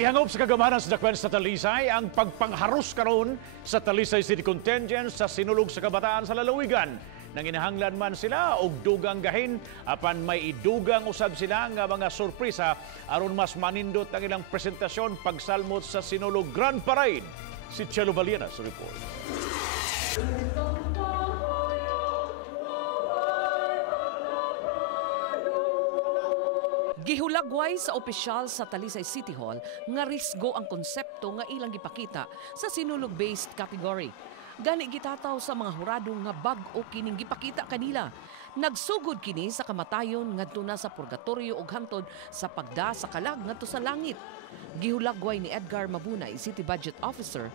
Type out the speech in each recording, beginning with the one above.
Gihangop sa kagamanan sa dakwan sa Talisay ang pagpangharus karon sa Talisay City Contingent sa sinulog sa kabataan sa lalawigan. Nanginahanglan man sila og dugang gahin apan may idugang usab sila nga mga sorpresa aron mas manindot ang ilang presentasyon pagsalmot sa sinulog Grand Parade. Si Chelo Valiena sa report. Gihulagway sa opisyal sa Talisay City Hall nga risgo ang konsepto nga ilang gipakita sa sinulog-based category. Gani gitataw sa mga hurado nga bag-o kining gipakita kanila. Nagsugod kini sa kamatayon ngadto na sa purgatorio ug hantod sa pagda sa kalag ngadto sa langit. Gihulagway ni Edgar Mabunay, City Budget Officer,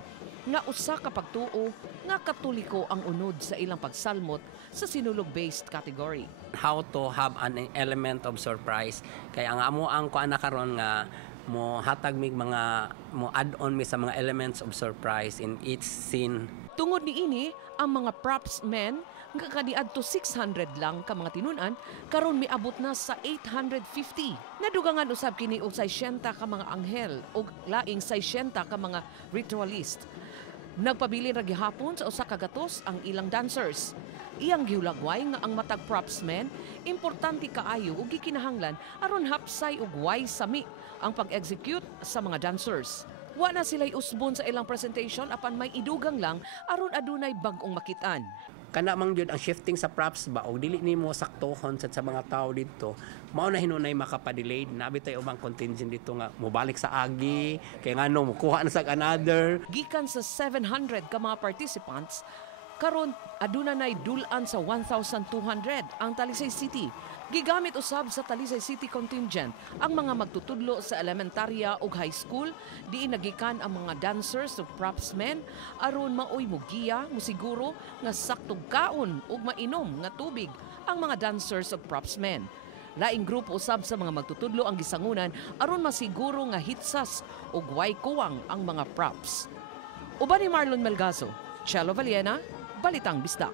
nga usa ka pagtuo nga katoliko ang unod sa ilang pagsalmot sa sinulog-based category. How to have an element of surprise. Kaya ang amo ang kuan na karon nga mo hatag mig mga mo add on mi sa mga elements of surprise in each scene. Tungod niini ang mga props men nga kaniadto 600 lang ka mga tinunan karon miabot na sa 850. Nadugangan usab kini og 60 ka mga anghel ug laing 60 ka mga ritualist. Nagpabilin ra gihapon sa usa ka gatos ang ilang dancers. Iyang giulagway nga ang matag props men importante kaayo ug gikinahanglan aron hapsay ug way sami ang pag-execute sa mga dancers. Wa na sila'y usbon sa ilang presentation apan may idugang lang aron adunay bag-ong makitaan. Kana mang jud ang shifting sa props ba og dili nimo saktohon sa mga tao dito mao na hinunay makapadelayed nabi tay ubang contingent dito nga mobalik sa agi kay ngano mokuha na sa another. Gikan sa 700 ka mga participants karon aduna nay dulan sa 1,200 ang Talisay City. Gigamit usab sa Talisay City Contingent ang mga magtutudlo sa elementarya ug high school diin nagikan ang mga dancers ug propsmen aron maoy mugiya mosiguro nga saktog kaon ug mainom nga tubig ang mga dancers ug propsmen. Laing grupo usab sa mga magtutudlo ang gisangunan aron masiguro nga hitsas ug way kuwang ang mga props. Uban ni Marlon Melgazo, Chelo Valiena, Balitang Bisdak.